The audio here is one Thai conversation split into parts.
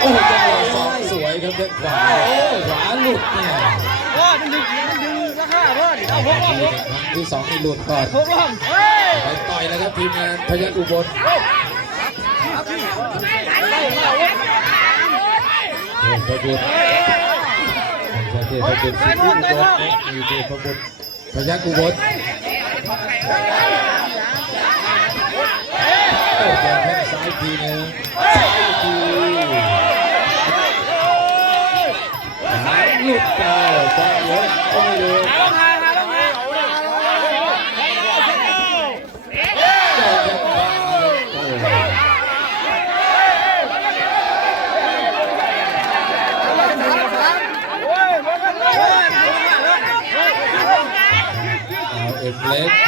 โอ้ยสองสวยครับเด็กขวาขวาหลุดเนี่ยว่ามันดึงมันดึงราคาเพิ่นเอาพวกว่าพวกที่สองนี่หลุดก่อนพวกว่าเฮ้ยไปต่อยแล้วครับทีมงานพยัญอุบลเทพบุตรเทพบุตรสิทธิ์อุบลอยู่เทพบุตรพยัญอุบลโอ้แกแข้งซ้ายทีนึงางหลุดเ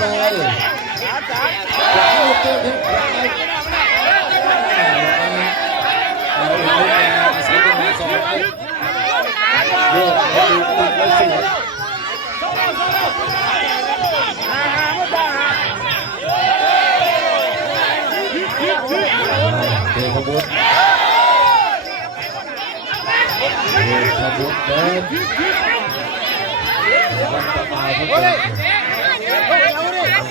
อาโยกให้ดูติดไว้สวยเทพบุตรเทพบุตรเดินวันต่อมาครับผมใหญ่ เอา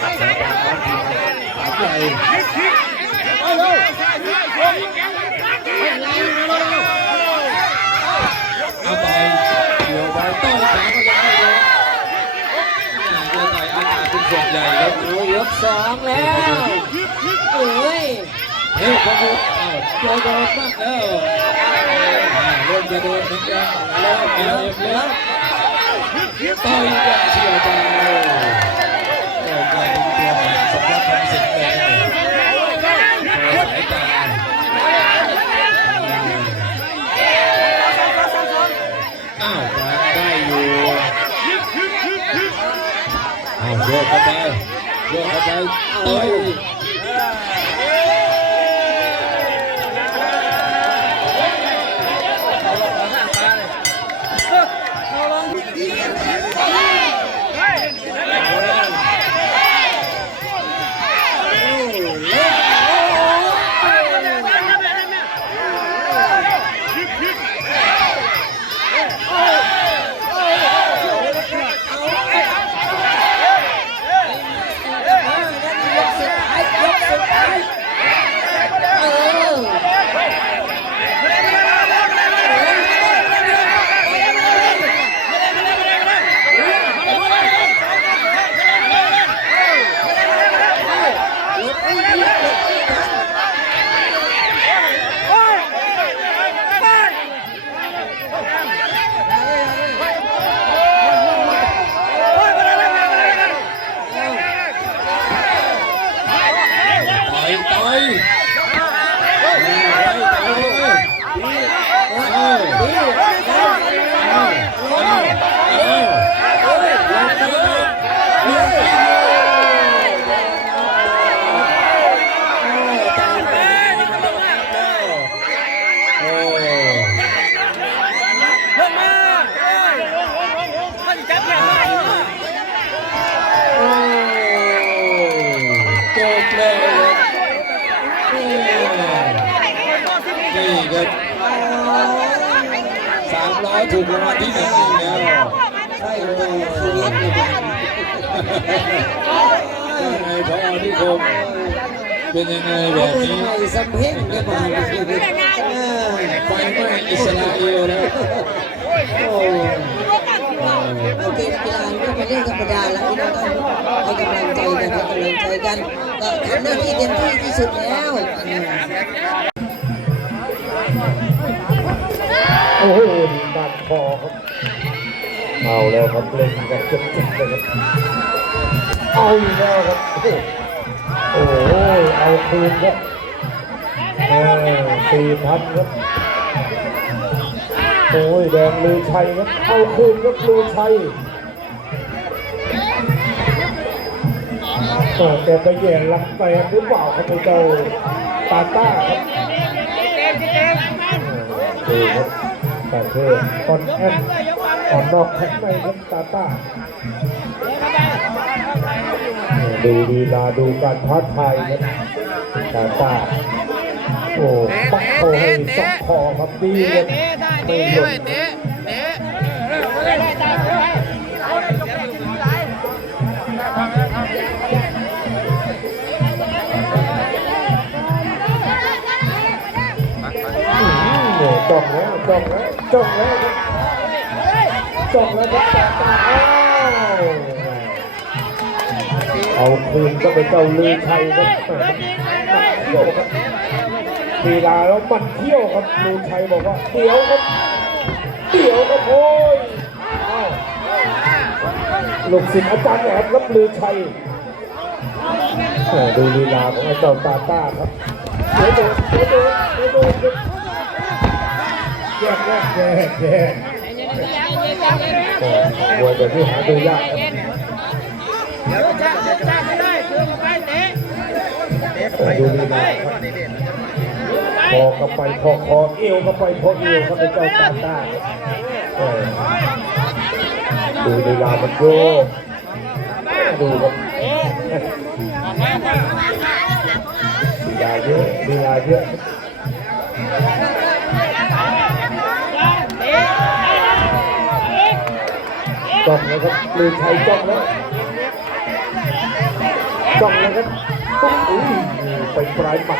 ไปเดี๋ยวไปต้อนขาก็ยังไม่ลงเดี๋ยวต่อยอากาศเป็นส่วนใหญ่ครับโอ้ยกสองแล้วโอ้ยเฮ้ยพบุตรอ้าวโดนโดนบ้างแล้วอ่าเริ่มจะโดนเหมือนกันเริ่มแล้วเริ่มแล้วต่อยอย่างเฉียวไปโอ้กลายเป็นตัวใหม่ สิทธิ์เลยสายตาอ้าวกลางได้อยู่อ้าวโยกเข้าไปโยกเข้าไปเอ้ย นี่ครับสามร้อยถูกรางวัลที่หนึ่งอีกแล้วใช่เลยชีวิตเลยยังไงพอที่คมเป็นยังไงแบเขาบเป็นนี้ไงสัมเพ่งกันมาเออไฟไหม้อิสราเอลแล้วโอ้เอาเกมกีฬาก็เป็นเรื่องธรรมดาแล้วที่เราต้องให้กำลังใจกันให้กำลังใจกันก็ทำหน้าที่เต็มที่ที่สุดแล้ว อืมโอ้โหดันคอครับเอาแล้วครับเล่นกันจุดๆเลยครับเอาอีกแล้วครับโอ้โหเอาคืนครับเออสี่พันครับโอ้ยแดงลือชัยครับเอาคืนครับลือชัยเออแต่ไปแย่หลักแตนหรือเปล่าครับไอ้เจ้าตาต้าครับดูครับ แต่เทศคอนแอนอ่อนนอกแข็งในครับตาต้าดูดีลาดูการท้าทายครับตาต้าโอ้ปักโคให้สองคอครับดีเลยไม่หล่นโอ้องแล้วจ้องแล้ว จ้องแล้วครับแล้วครับตาต้วเอาคืนก็ไปเจ้าลือชัยครับโยกครับลีลาแล้วมันเที่ยวครับลูชัยบอกว่าเดี๋ยวครับเดี๋ยวครับโอ้ยลูกศิษย์อาจารย์แหลมรับลือชัยดูลีลาของไอ้เจ้าตาต้าครับเดี๋ยวดนเดี๋ยวดนเดี๋ยวดน แยกแยกแยกแยกโอ้มวยแบบนี้หาดูยากโอ้ดูลีลาครับพอเข้าไปพอคอเอวเข้าไปพอเอวเข้าไปเจ้าตาตาดูลีลามันโยดูครับลีลาเยอะลีลาเยอะ จ้องแล้วครับลือชัยจ้องแล้วจ้องแล้วครับปุ๊บอุ้ยไปปลายหมัด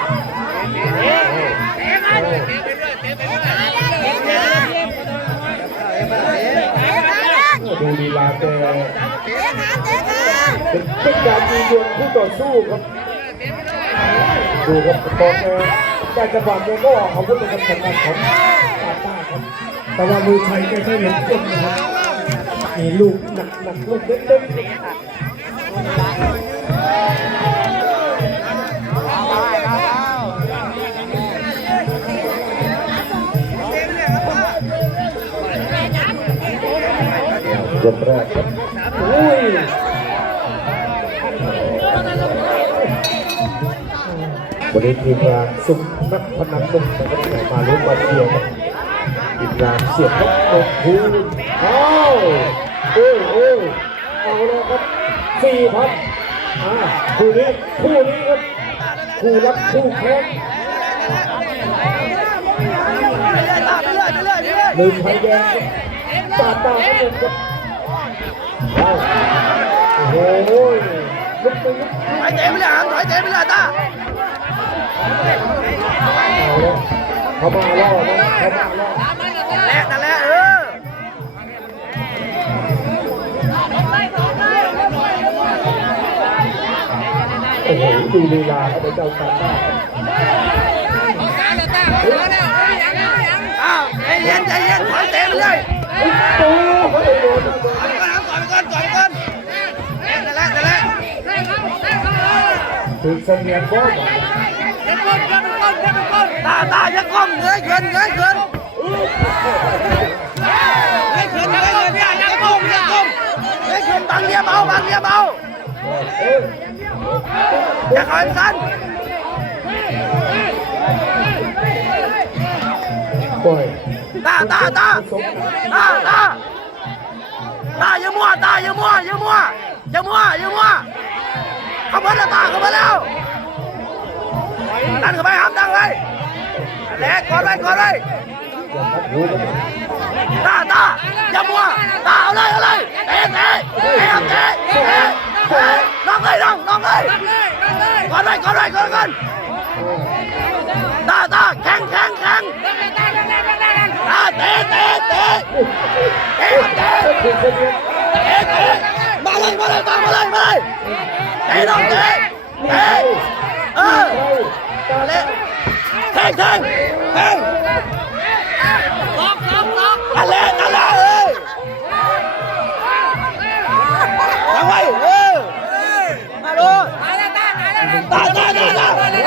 ดูลีลาแกเป็นการยืนยนคู่ต่อสู้ครับดูครับตอนแกแต่จังหวะแกก็ออกอาวุธเป็นสำคัญของตาต้าครับแต่ว่ามือชัยแกไม่เห็นต้นนะครับ มีลูกหนักหนักลูกเด็ดๆยกแรกครับอุ้ยวันนี้ทีมงานซุ่มนักพนันนุ่มนะครับมาลุ้นมาเชียร์ครับ ทีมงาเสียบครับลงทุนเอาโอ้โอ้เอาแล้วครับสี่พันอ่าคู่นี้คู่นี้ครับคู่รักคู่แค้นตามไปเรื่อยไปเรื่อยไปเรื่อยลืมไทยแดงตาตาครับผมครับโอ้โหลุกไปลุกถอยเตะไปเรื่อยถอยเตะไปเรื่อยตา เอาแล้วเขามาล่อนะเขามาล่อแหละนั่นแหละเออโอ้โหดูลีลาเขาไปเจ้ากันได้อ้าวใจเย็นใจเย็นถอยเตะไปเรื่อยโอ้เขาไปโดนต่อยไปก่อนต่อยไปก่อนต่อยไปก่อนนั่นแหละนั่นแหละถึงเสนียนบอล ตาตาอย่าก้มเงยขึ้นเงยขึ้นเงยขึ้นเงยขึ้นเนี่ยอย่าก้มอย่าก้มเงยขึ้นบางเรียบเอาบางเรียบเอาอย่าคอยสั้นปล่อยตาตาตาตาตาตาอย่ามั่วตาอย่ามั่วอย่ามั่วอย่ามั่วอย่ามั่วเข้ามาแล้วตาเข้ามาแล้วดันเข้าไปครับ ดันไปแหลกกดไว้กดไว้อย่าพัดหูกันตาตาอย่ามัวตาเอาเลยเอาเลยเตะเตะเตะครับ แทงแทงแทงล็อกล็อกล็อกนั่นแตละนั่นาหละเอ้ยทำไมเอยมาดูตายแล้วตายแล้วตายตายตายตาย